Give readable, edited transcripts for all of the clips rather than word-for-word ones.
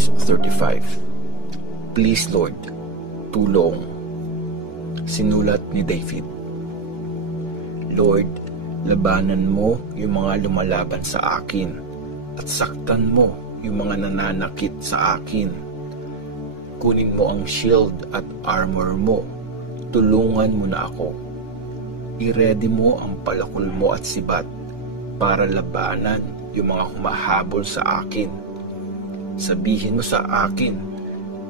James 35. Please Lord, tulong. Sinulat ni David. Lord, labanan mo yung mga lumalaban sa akin at saktan mo yung mga nananakit sa akin. Kunin mo ang shield at armor mo. Tulungan mo na ako. I-ready mo ang palakol mo at sibat para labanan yung mga humahabol sa akin. Sabihin mo sa akin,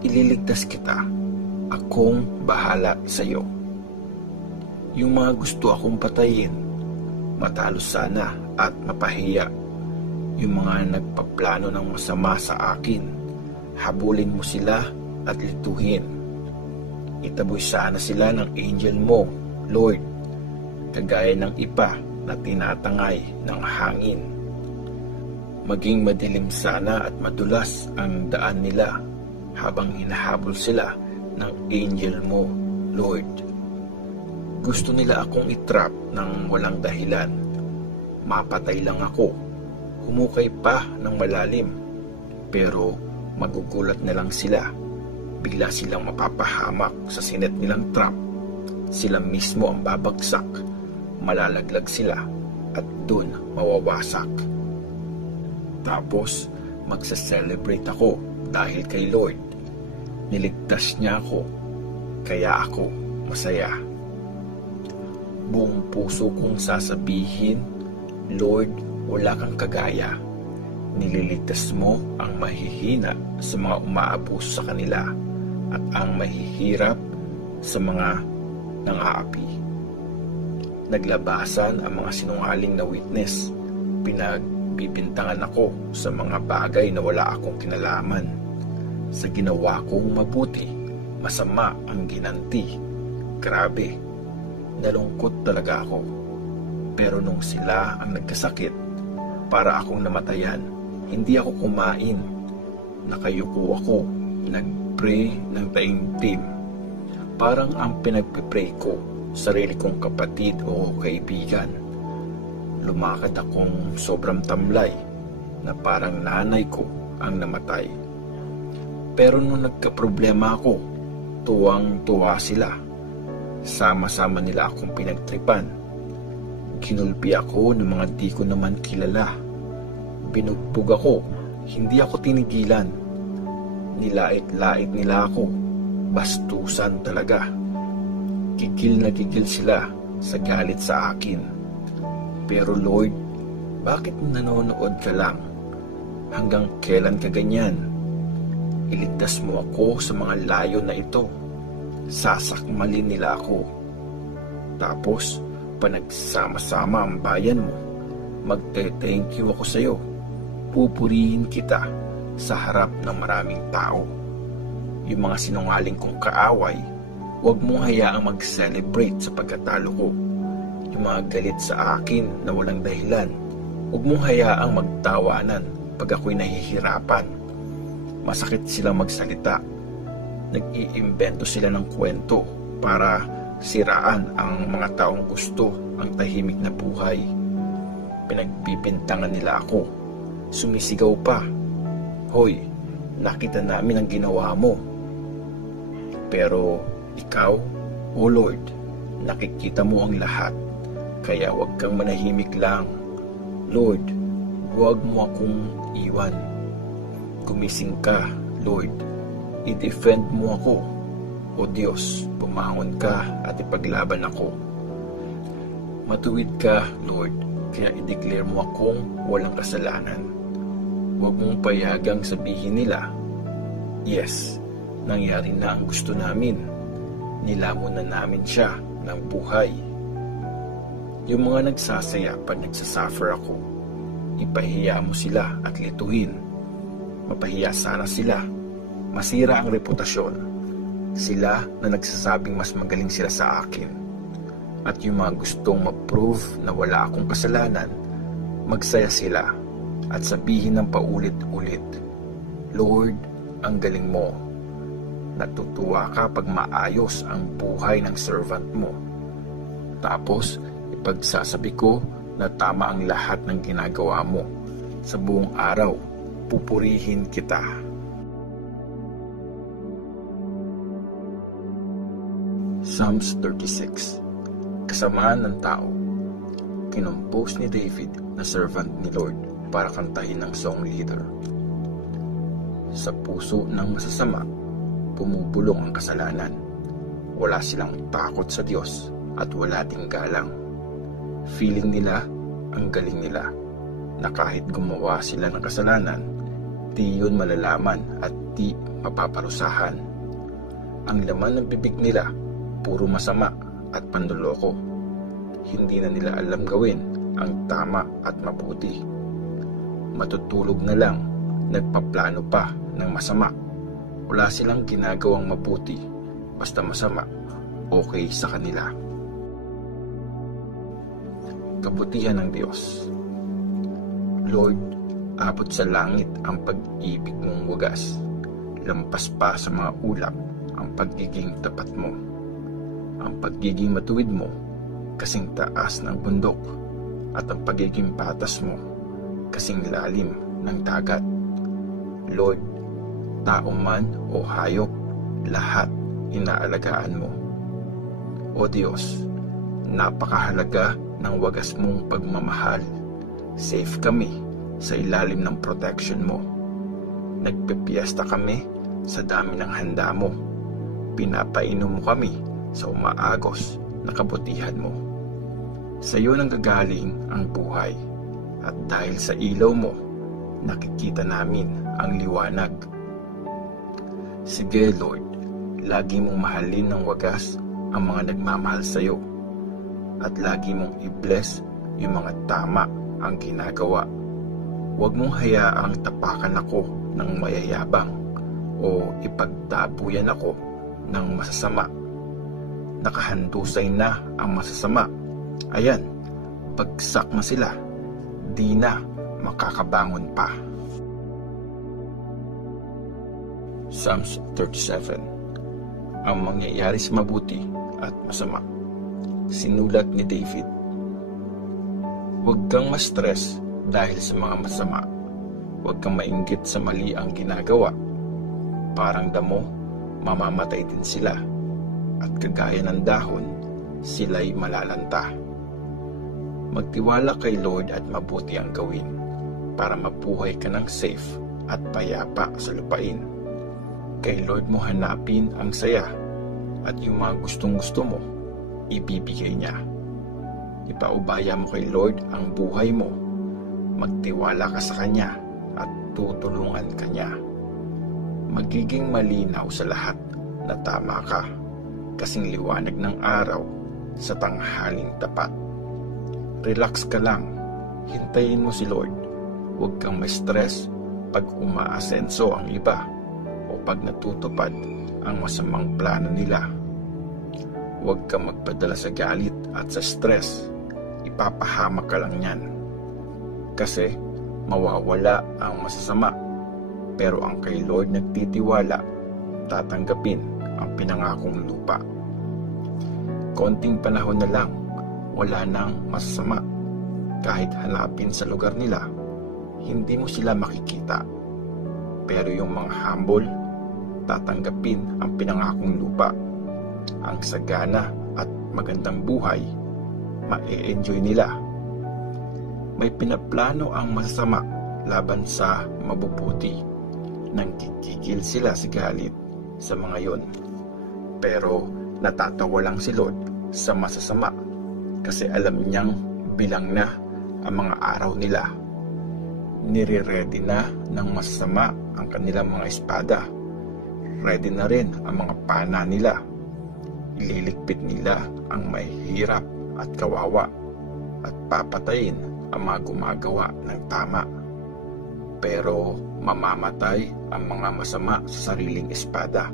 ililigtas kita. Akong bahala sa iyo. Yung mga gusto akong patayin, matalo sana at mapahiya. Yung mga nagpaplano ng masama sa akin, habulin mo sila at lituhin. Itaboy sana sila ng angel mo, Lord, kagaya ng ipa na tinatangay ng hangin. Maging madilim sana at madulas ang daan nila habang hinahabol sila ng angel mo, Lord. Gusto nila akong itrap ng walang dahilan. Mapatay lang ako. Humukay pa ng malalim. Pero magugulat na lang sila. Bigla silang mapapahamak sa sinet nilang trap. Sila mismo ang babagsak. Malalaglag sila at dun mawawasak. Tapos magsa-celebrate ako dahil kay Lord. Niligtas niya ako, kaya ako masaya. Buong puso kong sasabihin, Lord, wala kang kagaya. Nililigtas mo ang mahihina sa mga umaabuso sa kanila at ang mahihirap sa mga nang-aapi. Naglabasan ang mga sinungaling na witness. Pinagbibintangan ako sa mga bagay na wala akong kinalaman. Sa ginawa kong mabuti, masama ang ginanti. Grabe, nalungkot talaga ako. Pero nung sila ang nagkasakit, para akong namatayan, hindi ako kumain. Nakayuko ako, nag-pray ng taimtim. Parang ang pinagpipray ko, sarili kong kapatid o kaibigan. Lumakad akong sobrang tamlay na parang nanay ko ang namatay. Pero nung nagkaproblema ako, tuwang-tuwa sila. Sama-sama nila akong pinagtripan. Kinulpi ako ng mga di ko naman kilala. Binugbog ako, hindi ako tinigilan. Nilait-lait nila ako, bastusan talaga. Gigil na gigil sila sa galit sa akin. Pero Lord, bakit nanonood ka lang? Hanggang kailan ka ganyan? Iligtas mo ako sa mga layo na ito. Sasakmalin nila ako. Tapos, panagsama-sama ang bayan mo. Magte-thank you ako sa iyo. Pupurihin kita sa harap ng maraming tao. Yung mga sinungaling kong kaaway, huwag mong hayaang mag-celebrate sa pagkatalo ko. Yung mga galit sa akin na walang dahilan, huwag mong hayaang magtawanan pag ako'y nahihirapan. Masakit silang magsalita. Nag-iimbento sila ng kwento para siraan ang mga taong gusto ang tahimik na buhay. Pinagbibintangan nila ako. Sumisigaw pa, "Hoy, nakita namin ang ginawa mo." Pero ikaw, O Lord, nakikita mo ang lahat. Kaya huwag kang manahimik lang. Lord, huwag mo akong iwan. Gumising ka, Lord. I-defend mo ako. O Diyos, bumangon ka at ipaglaban ako. Matuwid ka, Lord, kaya i-declare mo akong walang kasalanan. Huwag mong payagang sabihin nila, "Yes, nangyari na ang gusto namin. Nilamon na namin siya ng buhay." Yung mga nagsasaya pag nagsasuffer ako, ipahiya mo sila at lituhin. Mapahiya sana sila. Masira ang reputasyon. Sila na nagsasabing mas magaling sila sa akin. At yung mga gustong ma-prove na wala akong kasalanan, magsaya sila at sabihin ng paulit-ulit, "Lord, ang galing mo." Natutuwa ka pag maayos ang buhay ng servant mo. Tapos, ipagsasabi ko na tama ang lahat ng ginagawa mo. Sa buong araw, pupurihin kita. Psalms 36. Kasamaan ng tao. Kinompose ni David na servant ni Lord para kantahin ng song leader. Sa puso ng masasama, pumupulong ang kasalanan. Wala silang takot sa Diyos at wala ding galang. Feeling nila ang galing nila na kahit gumawa sila ng kasalanan, di yun malalaman at di mapaparusahan. Ang laman ng bibig nila, puro masama at panloloko. Hindi na nila alam gawin ang tama at mabuti. Matutulog na lang, nagpaplano pa ng masama. Wala silang ginagawang mabuti, basta masama, okay sa kanila. Kabutihan ng Diyos. Lord, abot sa langit ang pag-ibig mong wagas. Lampas pa sa mga ulap ang pagiging tapat mo. Ang pagiging matuwid mo, kasing taas ng bundok, at ang pagiging patas mo, kasing lalim ng dagat. Lord, tao man o hayop, lahat inaalagaan mo. O Diyos, napakahalaga ng wagas mong pagmamahal. Safe kami sa ilalim ng protection mo. Nagpipiesta kami sa dami ng handa mo. Pinapainom mo kami sa umaagos na kabutihan mo. Sa iyo nanggagaling ang buhay, at dahil sa ilaw mo, nakikita namin ang liwanag. Sige Lord, lagi mong mahalin ng wagas ang mga nagmamahal sa iyo, at lagi mong i-bless yung mga tama ang ginagawa. Huwag mong hayaang tapakan ako ng mayayabang o ipagtabuyan ako ng masasama. Nakahandusay na ang masasama. Ayan, bagsak na sila. Di na makakabangon pa. Psalms 37. Ang mangyayari sa mabuti at masama. Sinulat ni David. Huwag kang ma-stress dahil sa mga masama. Huwag kang mainggit sa mali ang ginagawa. Parang damo, mamamatay din sila. At kagaya ng dahon, sila'y malalanta. Magtiwala kay Lord at mabuti ang gawin para mabuhay ka ng safe at payapa sa lupain. Kay Lord mo hanapin ang saya at yung mga gustong-gusto mo, ibibigay niya. Ipaubaya mo kay Lord ang buhay mo. Magtiwala ka sa Kanya at tutulungan ka niya. Magiging malinaw sa lahat na tama ka, kasing liwanag ng araw sa tanghaling tapat. Relax ka lang, hintayin mo si Lord. Huwag kang ma-stress pag umaasenso ang iba o pag natutupad ang masamang plano nila. Huwag kang magpadala sa galit at sa stress. Ipapahamak ka lang yan. Kasi mawawala ang masasama, pero ang kay Lord nagtitiwala, tatanggapin ang pinangakong lupa. Konting panahon na lang, wala nang masasama. Kahit hanapin sa lugar nila, hindi mo sila makikita. Pero yung mga humble, tatanggapin ang pinangakong lupa. Ang sagana at magandang buhay, ma-e-enjoy nila. May pinaplano ang masasama laban sa mabubuti. Nangkikigil sila sa galit sa mga yon. Pero natatawa lang si Lord sa masasama kasi alam niyang bilang na ang mga araw nila. Nire-ready na ng masasama ang kanilang mga espada. Ready na rin ang mga pana nila. Ililigpit nila ang mahihirap at kawawa at papatayin ang mga gumagawa ng tama. Pero mamamatay ang mga masama sa sariling espada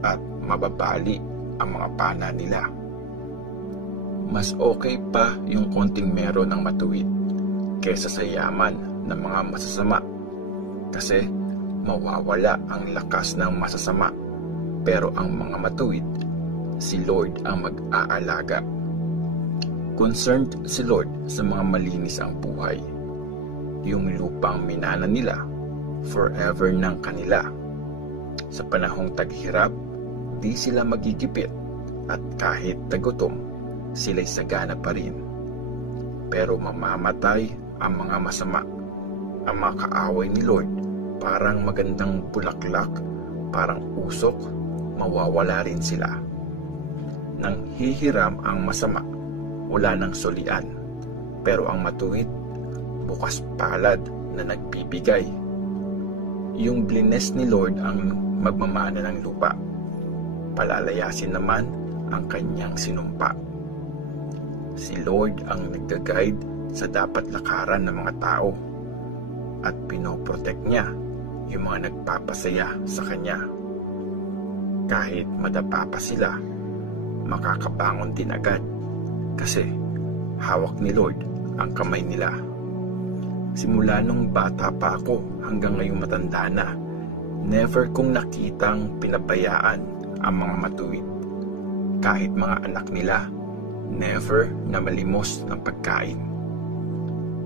at mababali ang mga pana nila. Mas okay pa yung konting meron ng matuwid kaysa sa yaman ng mga masasama, kasi mawawala ang lakas ng masasama, pero ang mga matuwid, si Lord ang mag-aalaga. Concerned si Lord sa mga malinis ang buhay. Yung lupang minana nila, forever ng kanila. Sa panahong taghirap, di sila magigipit at kahit nagutom, sila'y sagana pa rin. Pero mamamatay ang mga masama. Ang mga kaaway ni Lord, parang magandang bulaklak, parang usok, mawawala rin sila. Nang hihiram ang masama, wala nang solian. Pero ang matuwid, bukas palad na nagbibigay. Yung blines ni Lord ang magmamana ng lupa. Palalayasin naman ang kanyang sinumpa. Si Lord ang nagga-guide sa dapat lakaran ng mga tao at pinoprotect niya yung mga nagpapasaya sa kanya. Kahit madapa pa sila, makakabangon din agad kasi hawak ni Lord ang kamay nila. Simula nung bata pa ako hanggang ngayong matanda na, never kong nakitang pinabayaan ang mga matuwid. Kahit mga anak nila, never na malimos ng pagkain.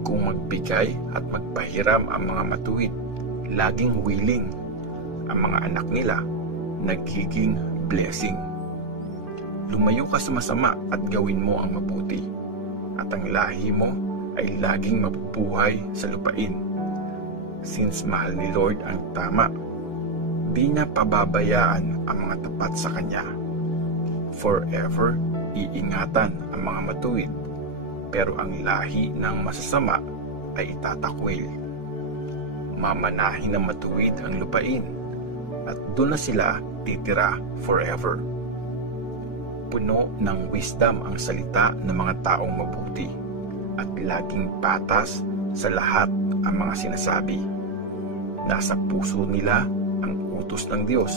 Kung magbigay at magpahiram ang mga matuwid, laging willing. Ang mga anak nila, nagiging blessing. Lumayo ka sa masama at gawin mo ang mabuti. At ang lahi mo ay laging mabubuhay sa lupain. Since mahal ni Lord ang tama, di na pababayaan ang mga tapat sa Kanya. Forever, iingatan ang mga matuwid, pero ang lahi ng masasama ay itatakwil. Mamanahin ng matuwid ang lupain, at doon na sila titira forever. Puno ng wisdom ang salita ng mga taong mabuti, at laging patas sa lahat ang mga sinasabi. Nasa puso nila ang utos ng Diyos.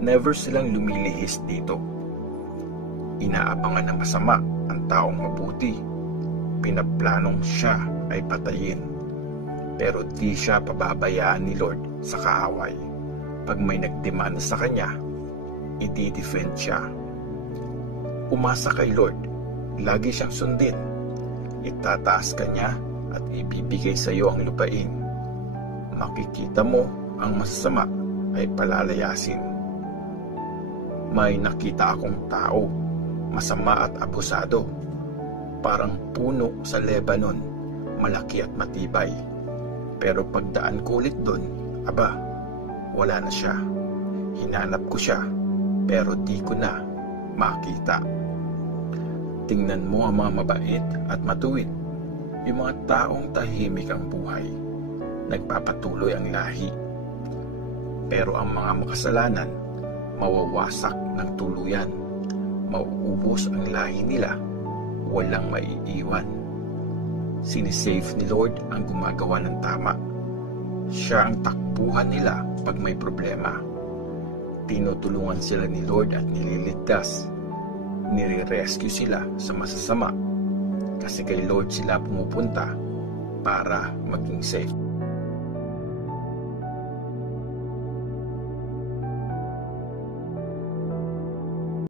Never silang lumilihis dito. Inaabangan ng masama ang taong mabuti. Pinaplanong siya ay patayin. Pero di siya pababayaan ni Lord sa kaaway. Pag may nagdemanda sa kanya, i-defend siya. Umasa kay Lord, lagi siyang sundin. Itataas ka niya at ibibigay sa iyo ang lupain. Makikita mo ang masasama ay palalayasin. May nakita akong tao, masama at abusado, parang puno sa Lebanon, malaki at matibay. Pero pagdaan ko ulit doon, aba, wala na siya. Hinanap ko siya, pero di ko na makita. Tingnan mo ang mga mabait at matuwid, yung mga taong tahimik ang buhay, nagpapatuloy ang lahi. Pero ang mga makasalanan, mawawasak ng tuluyan. Mauubos ang lahi nila, walang maiiwan. Sinisave ni Lord ang gumagawa ng tama. Siya ang takbuhan nila pag may problema. Tinutulungan sila ni Lord at nililigtas. Nire-rescue sila sa masasama kasi kay Lord sila pumupunta para maging safe.